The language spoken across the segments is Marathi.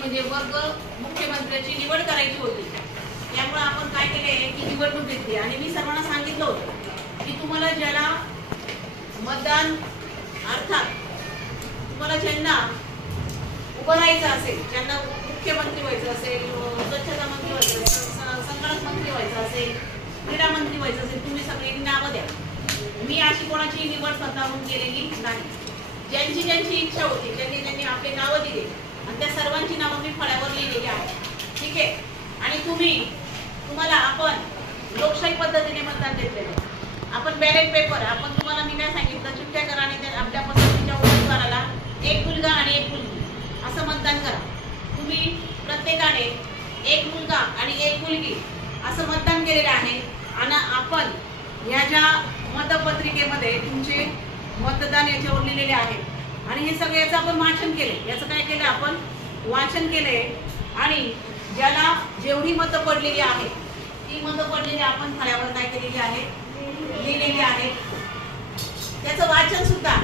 म्हणजे वर्ग मुख्यमंत्र्याची निवड करायची होती। त्यामुळे आपण काय केले की निवडणूक घेतली आणि मी सर्वांना सांगितलं होतं की तुम्हाला ज्याला मतदान अर्थात तुम्हाला ज्यांना उभं राहायचं असेल, ज्यांना मुख्यमंत्री व्हायचं असेल, स्वच्छता मंत्री व्हायचं असेल, संगणक मंत्री व्हायचं असेल, क्रीडा मंत्री व्हायचं असेल, तुम्ही सगळ्यांनी नावं द्या। मी अशी कोणाची निवड स्वतःहून केलेली नाही। ज्यांची ज्यांची इच्छा होती त्यांनी त्यांनी आपले नावं दिले आणि त्या सर्वांची नावं मी फळ्यावर लिहिलेली आहेत। ठीक आहे। आणि तुम्हाला आपण लोकशाही पद्धतीने मतदान घेतलेले, आपण बॅलेट पेपर, आपण तुम्हाला मी काय सांगितलं, चिठ्ठ्या करा आणि आपल्या पसंतीच्या उमेदवाराला एक मुलगा आणि एक मुलगी असं मतदान करा। तुम्ही प्रत्येकाने एक मुलगा आणि एक मुलगी असं मतदान केलेलं आहे आणि आपण ह्या ज्या मतपत्रिकेमध्ये तुमचे मतदान याच्यावर लिहिलेले आहे आणि हे सगळं याचं आपण वाचन केले। याचं काय केलं, आपण वाचन केले आणि ज्याला जेवढी मतं पडलेली आहे ती मतं पडलेली आपण फळ्यावर काय केलेली आहे, लिहिलेली आहे। त्याचं वाचन सुद्धा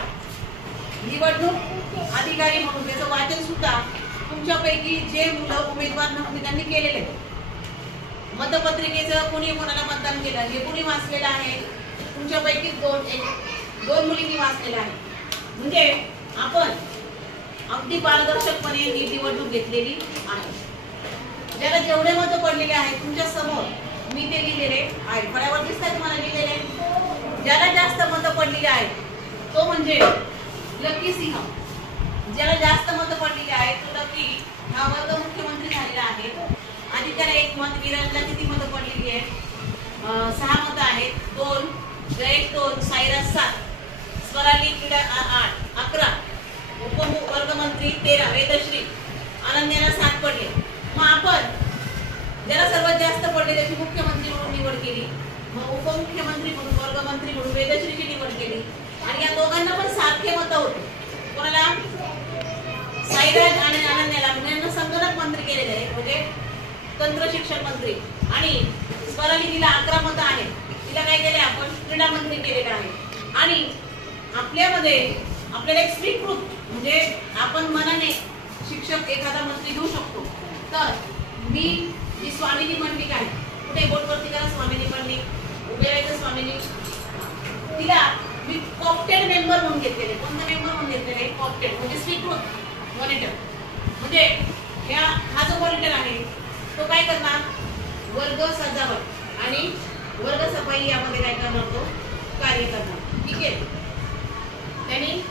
निवडणूक अधिकारी म्हणून त्याचं वाचन सुद्धा तुमच्यापैकी जे मुलं उमेदवार नव्हते त्यांनी केलेले। मतपत्रिकेचं कोणी कोणाला मतदान केलं हे कोणी वाचलेलं आहे, तुमच्यापैकी दोन मुलींनी वाचलेलं आहे। म्हणजे आपण अगदी पारदर्शकपणे ही निवडणूक घेतलेली आहे। ज्याला जेवढे मतं पडलेले आहेत तुमच्या समोर मी ते लिहिलेले आहे, फळ्यावर दिसतात तुम्हाला लिहिलेले। ज्याला जास्त मतं पडलेली आहेत तो म्हणजे लकी सिंह, ज्याला जास्त मतं पडलेली आहेत तो लकी हा वर्ग मुख्यमंत्री झालेला आहे। आणि त्याला एक मत, विराजला किती मतं पडलेली आहेत, 6 मतं आहेत, 2 जयेश 2 साईराज 7 स्वराली 8 11 उपवर्गमंत्री 13 वेदश्री अनन्याला 7 पडले। मग आपण ज्याला सर्वात जास्त पडले त्याची मुख्यमंत्री म्हणून निवड केली, मग उपमुख्यमंत्री म्हणून वर्गमंत्री म्हणून वेदश्रीची निवड केली आणि या दोघांना पण सारखे मतं होते। कोणाला, साईराज आणि अनन्याला यांना संगणक मंत्री केलेले आहे म्हणजे तंत्र शिक्षण मंत्री, आणि स्वराली तिला 11 मतं आहेत, तिला काय केले आपण क्रीडा मंत्री केलेलं आहे। आणि आपल्यामध्ये आपल्याला एक स्वीकृत म्हणजे आपण मनाने शिक्षक एखादा मंत्री घेऊ शकतो। तर मी जी स्वामिनी मंडलिक आहे, कुठे बोटवरती करा स्वामिनी मंडलिक, उभे राहायचं स्वामिनी, तिला मी कॉप्टेड मेंबर म्हणून घेतलेले। कोणते मेंबर म्हणून घेतलेले, कॉप्टेड म्हणजे स्वीकृत मॉनिटर। म्हणजे हा जो मॉनिटर आहे तो काय करणार, वर्ग सजावट आणि वर्ग सफाई यामध्ये काय करणार, तो कार्य करणार। ठीक आहे। त्यांनी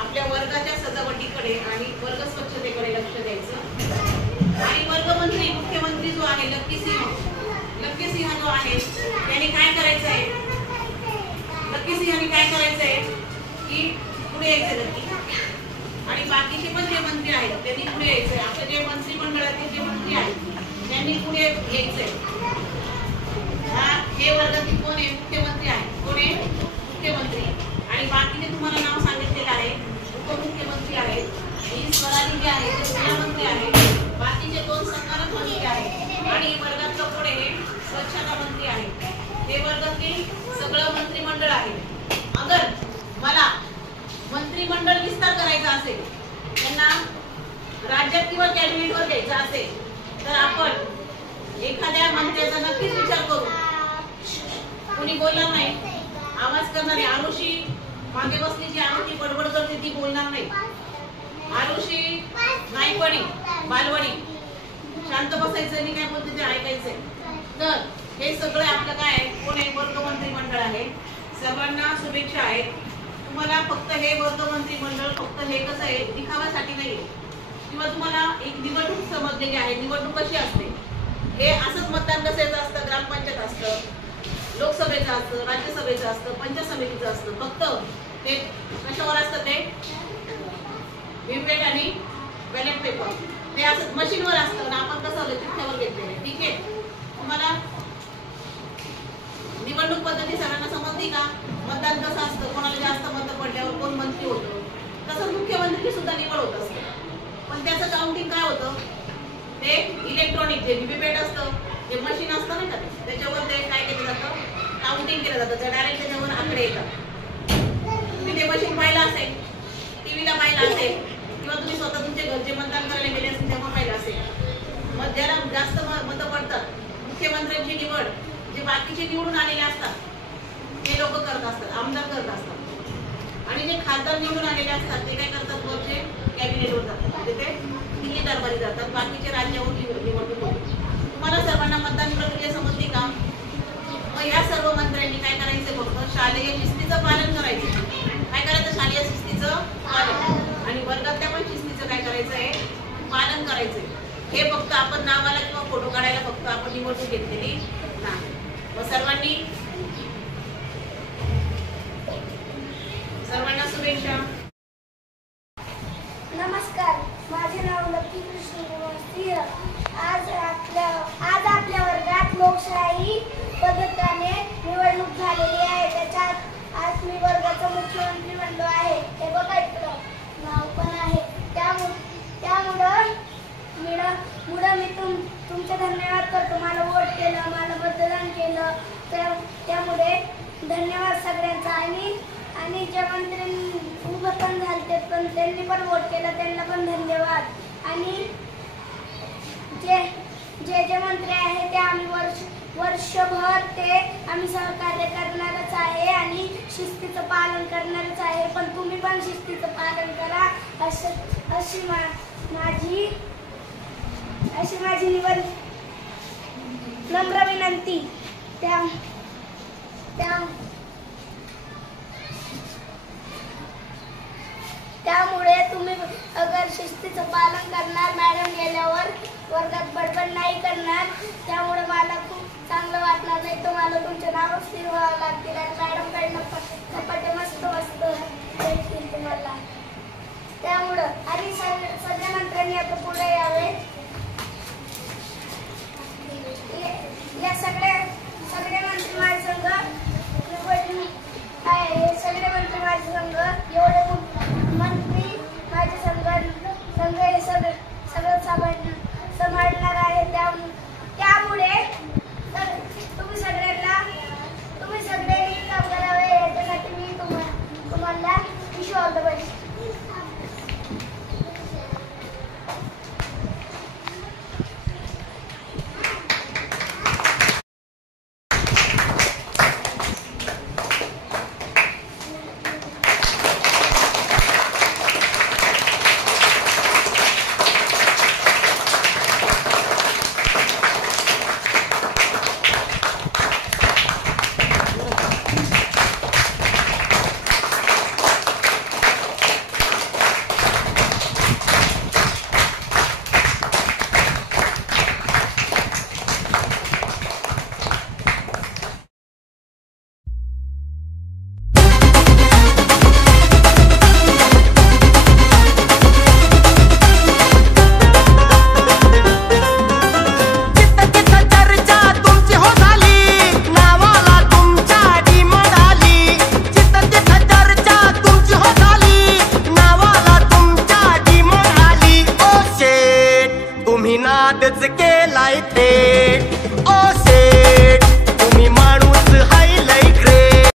आपल्या वर्गाच्या सजावटीकडे आणि वर्ग स्वच्छतेकडे लक्ष द्यायचं। आणि वर्गमंत्री मुख्यमंत्री जो आहे लकी सिंह जो आहे त्याने काय करायचं आहे, लकी सिंहने काय करायचं आहे की पुढे यायचं लकी, आणि बाकीचे पण जे मंत्री आहेत त्यांनी पुढे यायचंय। आपले जे मंत्रिमंडळातील जे मंत्री आहेत त्यांनी पुढे यायचंय। हे वर्गातील कोण आहे, मुख्यमंत्री आहे, कोण आहे मुख्यमंत्री, आणि बाकीचे तुम्हाला नाव सांगितलेलं आहे, उपमुख्यमंत्री आहेत, ही स्वराली जी आहे ते गृहमंत्री आहे, बाकीचे 2 संगणक मंत्री आहेत आणि वर्गातलं पुढे हे स्वच्छता मंत्री आहे। हे वर्गातील सगळं मंत्रिमंडळ आहे। अगर मला मंत्रिमंडळ विस्तार करायचा असेल, त्यांना राज्यात किंवा कॅबिनेटवर द्यायचं असेल तर आपण एखाद्या मंत्र्याचा नक्कीच विचार करू। कोणी बोलणार नाही, आवाज करणार नाही। आरुषी मागे बसली जी आरुषी बडबड करते ती बोलणार नाही, आरुषी नाईकवाडी बालवाडी शांत बसायचं आणि काय बोलते ते ऐकायचंय। तर हे सगळे आपलं काय आहे, कोण आहे, वर्ग मंत्रिमंडळ आहे। सर्वांना शुभेच्छा आहेत। तुम्हाला फक्त हे वर्ग मंत्रिमंडळ फक्त हे कसं आहे, दिखाव्यासाठी नाहीये किंवा तुम्हाला एक निवडणूक समजलेली आहे। निवडणूक कशी असते, हे असंच मतदान कसं असतं, ग्रामपंचायत असतं, लोकसभेचं असतं, राज्यसभेचं असतं, पंचायत समितीचं असतं। फक्त ते कशावर असतं, ते व्हीव्हीपॅट आणि बॅलेट पेपर, ते असं मशीनवर असतं ना, आपण कसं चिठ्ठ्यावर घेतलेलं आहे। ठीक आहे। तुम्हाला निवडणूक पद्धती सर्वांना समजली का, मतदान कसं असतं, कोणाला जास्त मतं पडल्यावर कोण मंत्री होतं, तसं मुख्यमंत्रीची सुद्धा निवड होत असते। पण त्याचं काउंटिंग काय होतं, ते इलेक्ट्रॉनिक जे व्हीव्हीपॅट असतं, जे मशीन असतं ना त्याच्यावर ते काय केलं जातं, काउंटिंग केलं जातं। तर डायरेक्ट त्याच्यावर आकडे येतात। तुम्ही ते मशीन पाहिलं असेल, टीव्हीला पाहिलं असेल किंवा तुम्ही स्वतः तुमच्या घरचे मतदान करायला गेले असेल तेव्हा पाहिलं असेल। ज्याला जास्त मतं पडतात, मुख्यमंत्र्यांची निवड जे बाकीचे निवडून आलेले असतात ते लोक करत असतात, आमदार करत असतात. आणि जे खासदार निवडून आलेले असतात ते काय करतात, वरचे कॅबिनेटवर जातात, म्हणजे ते दिल्ली दरबारी जातात, बाकीचे राज्यावर निवडणूक होते. तुम्हाला सर्वांना मतदान प्रक्रिया समजली का? मग या सर्व मंत्र्यांनी काय करायचं, फक्त शालेय शिस्तीचं पालन करायचं. काय करायचं? शालेय शिस्तीचं पालन. आणि वर्गातल्या पण शिस्तीचं काय करायचं आहे, पालन करायचंय. हे फक्त आपण नावाला किंवा फोटो काढायला फक्त आपण निवडणूक घेतलेली नाही. मग सर्वांना शुभेच्छा. नमस्कार, माझे नाव लक्की कृष्ण सिंह. आज आपल्या वर्गात लोकशाही पद्धतीने निवडणूक झालेली आहे. त्याच्यात आज मी वर्गाचा मुख्यमंत्री बनलो आहे. हे बघा इकडं नाव पण आहे. त्यामुळं मी तुमचे धन्यवाद करतो. मला वोट केलं, मला मतदान केलं, त्यामुळे धन्यवाद सगळ्यांचा. आणि ज्या मंत्र्यांनी उभं पण झाले पण त्यांनी पण वोट केलं, त्यांना पण धन्यवाद. आणि जे मंत्री आहे ते आम्ही वर्षभर ते आम्ही सहकार्य करणारच आहे आणि शिस्तीचं पालन करणारच आहे. पण तुम्ही पण शिस्तीचं पालन करा अशी माझी नम्र विनंती. त्यामुळे तुम्ही अगर शिस्तीचं पालन करणार, मॅडम गेल्यावर वर्गात बडबड नाही करणार, त्यामुळे मला खूप चांगलं वाटणार. नाही तर मला तुमचे नाव स्थिर व्हावं लागतील आणि मॅडमकडनं कपाटे मस्त भेटतील तुम्हाला. त्यामुळं आणि सगळ्या मंत्र्यांनी आता पुढे यावे.